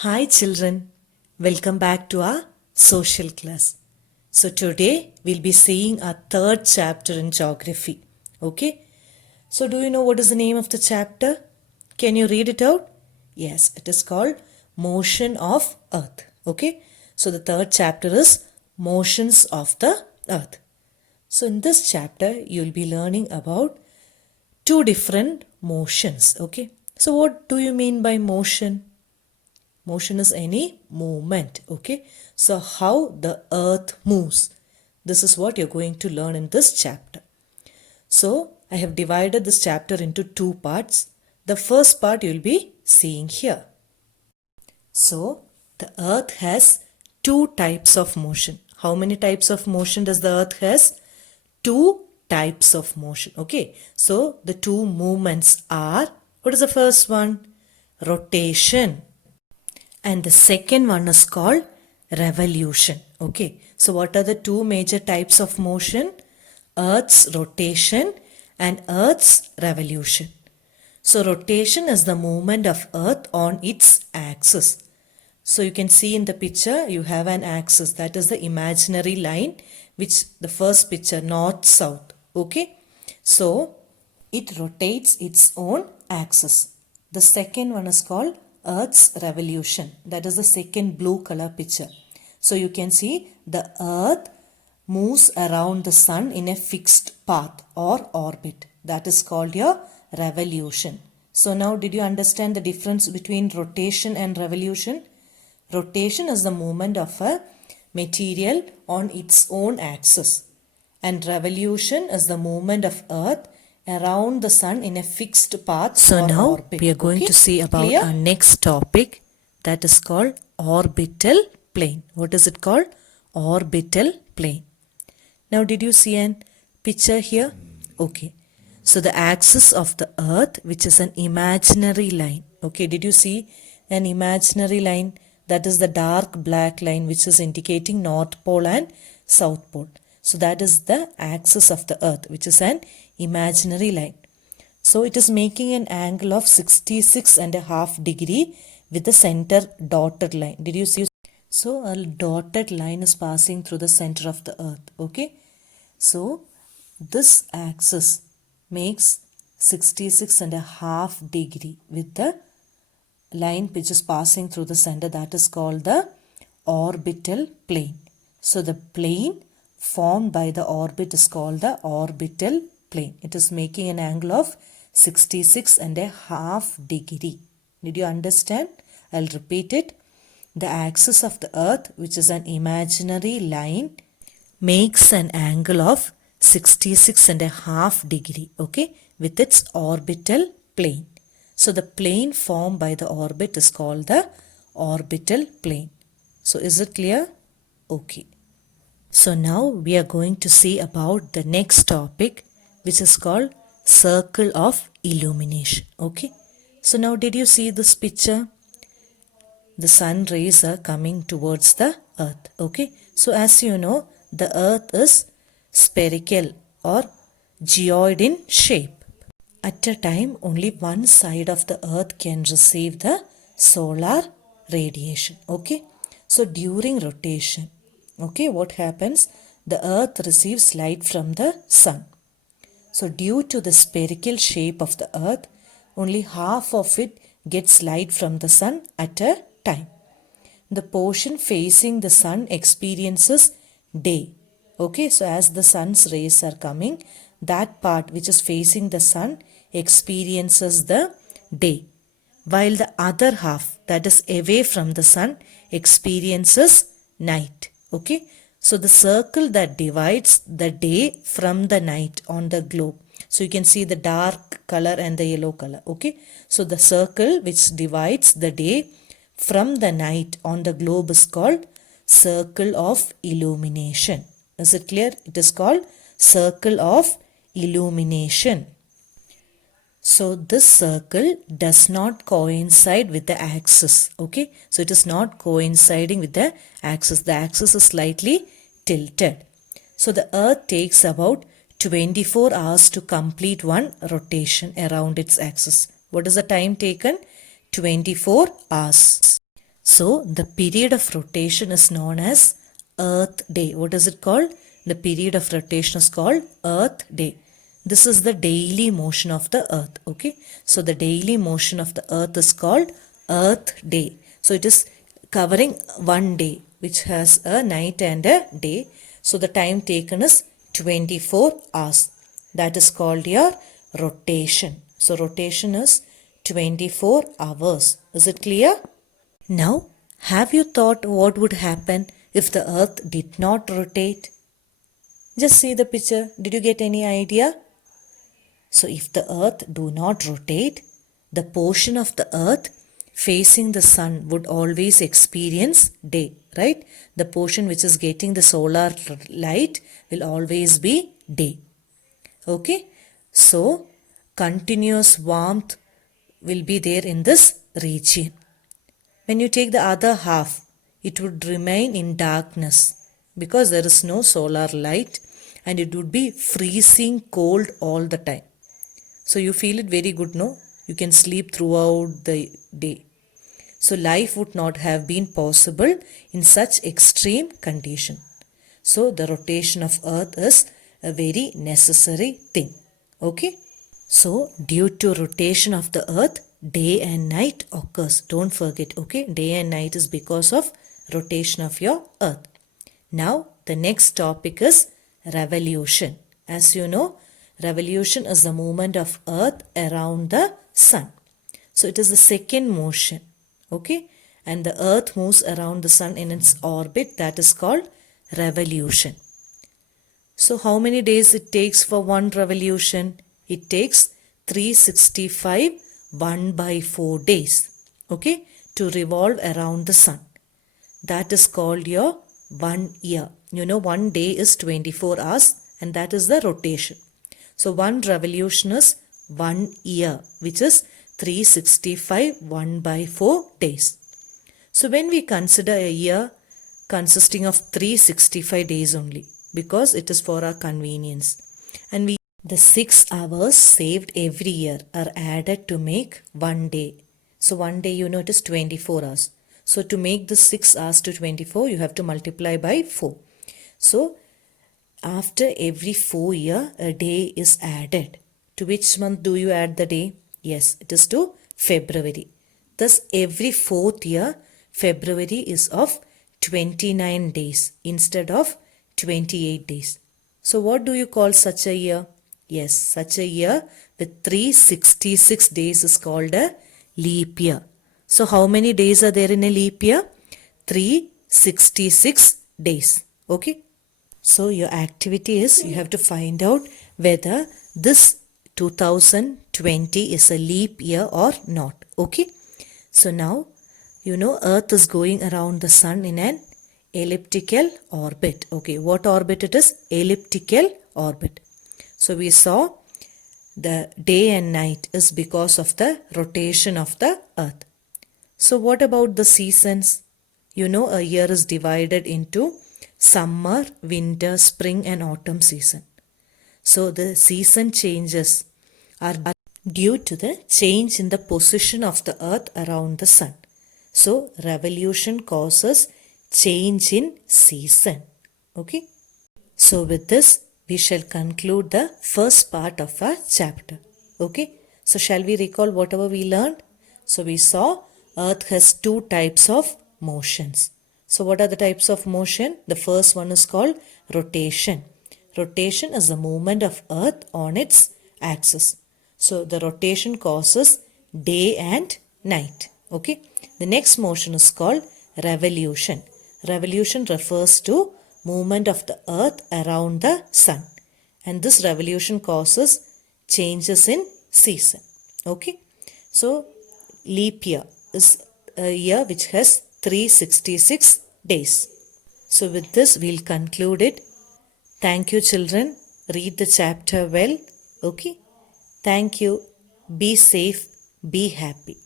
Hi children, welcome back to our social class. So today we'll be seeing our third chapter in geography. Okay, so do you know what is the name of the chapter? Can you read it out? Yes, it is called Motion of Earth. Okay, so the third chapter is Motions of the Earth. So in this chapter you'll be learning about two different motions. Okay, so what do you mean by motion? Motion is any movement. Okay, so how the earth moves, this is what you're going to learn in this chapter. So I have divided this chapter into two parts. The first part you'll be seeing here. So the earth has two types of motion. How many types of motion does the earth has? Two types of motion. Okay, so the two movements are, what is the first one? Rotation, and the second one is called revolution. Okay, so what are the two major types of motion? Earth's rotation and Earth's revolution. So rotation is the movement of Earth on its axis. So you can see in the picture you have an axis, that is the imaginary line, which the first picture north south. Okay, so it rotates its own axis. The second one is called Earth's revolution, that is the second blue color picture. So you can see the Earth moves around the sun in a fixed path or orbit, that is called your revolution. So now did you understand the difference between rotation and revolution? Rotation is the movement of a material on its own axis, and revolution is the movement of Earth around the sun in a fixed path. So now orbit. We are going to see about Clear? Our next topic, that is called orbital plane. What is it called? Orbital plane. Now did you see an picture here? Okay. So the axis of the Earth, which is an imaginary line. Okay, did you see an imaginary line? That is the dark black line which is indicating North Pole and South Pole. So that is the axis of the Earth, which is an imaginary line. So it is making an angle of 66.5 degree with the center dotted line. Did you see? So a dotted line is passing through the center of the Earth. Okay. So this axis makes 66.5 degree with the line which is passing through the center, that is called the orbital plane. So the plane formed by the orbit is called the orbital plane. It is making an angle of 66.5 degree. Did you understand? I'll repeat it. The axis of the Earth, which is an imaginary line, makes an angle of 66.5 degree, okay, with its orbital plane. So the plane formed by the orbit is called the orbital plane. So is it clear? Okay. So now we are going to see about the next topic, which is called circle of illumination. Okay. So now did you see this picture? The sun rays are coming towards the earth. Okay. So as you know, the earth is spherical or geoid in shape. At a time, only one side of the earth can receive the solar radiation. Okay. So during rotation, okay, what happens? The earth receives light from the sun. So due to the spherical shape of the earth, only half of it gets light from the sun at a time. The portion facing the sun experiences day. Okay, so as the sun's rays are coming, that part which is facing the sun experiences the day, while the other half, that is away from the sun, experiences night. Okay, so the circle that divides the day from the night on the globe. So you can see the dark color and the yellow color. Okay, so the circle which divides the day from the night on the globe is called circle of illumination. Is it clear? It is called circle of illumination. So this circle does not coincide with the axis. Okay. So it is not coinciding with the axis. The axis is slightly tilted. So the earth takes about 24 hours to complete one rotation around its axis. What is the time taken? 24 hours. So the period of rotation is known as Earth Day. What is it called? The period of rotation is called Earth Day. This is the daily motion of the Earth. Okay. So the daily motion of the Earth is called Earth Day. So it is covering one day which has a night and a day. So the time taken is 24 hours. That is called your rotation. So rotation is 24 hours. Is it clear? Now, have you thought what would happen if the earth did not rotate? Just see the picture. Did you get any idea? So, if the earth do not rotate, the portion of the earth facing the sun would always experience day, right? The portion which is getting the solar light will always be day. Okay? So, continuous warmth will be there in this region. When you take the other half, it would remain in darkness because there is no solar light and it would be freezing cold all the time. So you feel it very good, no? You can sleep throughout the day. So life would not have been possible in such extreme condition. So the rotation of earth is a very necessary thing. Okay? So due to rotation of the earth, day and night occurs. Don't forget, okay? Day and night is because of rotation of your earth. Now the next topic is revolution. As you know, revolution is the movement of earth around the sun. So it is the second motion, okay? And the earth moves around the sun in its orbit. That is called revolution. So how many days it takes for one revolution? It takes 365 1/4 days, okay, to revolve around the sun. That is called your 1 year. You know, one day is 24 hours and that is the rotation. So one revolution is 1 year, which is 365 1/4 days. So when we consider a year consisting of 365 days only, because it is for our convenience, and the 6 hours saved every year are added to make one day. So one day, you know, it is 24 hours. So to make the 6 hours to 24, you have to multiply by 4. So after every 4 year, a day is added. To which month do you add the day? Yes, it is to February. Thus every 4th year, February is of 29 days instead of 28 days. So what do you call such a year? Yes, such a year with 366 days is called a leap year. So how many days are there in a leap year? 366 days. Okay. So your activity is you have to find out whether this 2020 is a leap year or not. Okay. So now you know earth is going around the sun in an elliptical orbit. Okay. What orbit it is? Elliptical orbit. So we saw the day and night is because of the rotation of the earth. So what about the seasons? You know a year is divided into summer, winter, spring and autumn season. So the season changes are due to the change in the position of the earth around the sun. So revolution causes change in season. Okay. So with this, we shall conclude the first part of our chapter. Okay. So shall we recall whatever we learned? So we saw earth has two types of motions. So what are the types of motion? The first one is called rotation. Rotation is the movement of earth on its axis. So the rotation causes day and night. Okay. The next motion is called revolution. Revolution refers to movement of the earth around the sun. And this revolution causes changes in season. Okay. So leap year is a year which has 366 days. So with this we'll conclude it. Thank you children. Read the chapter well. Okay. Thank you. Be safe. Be happy.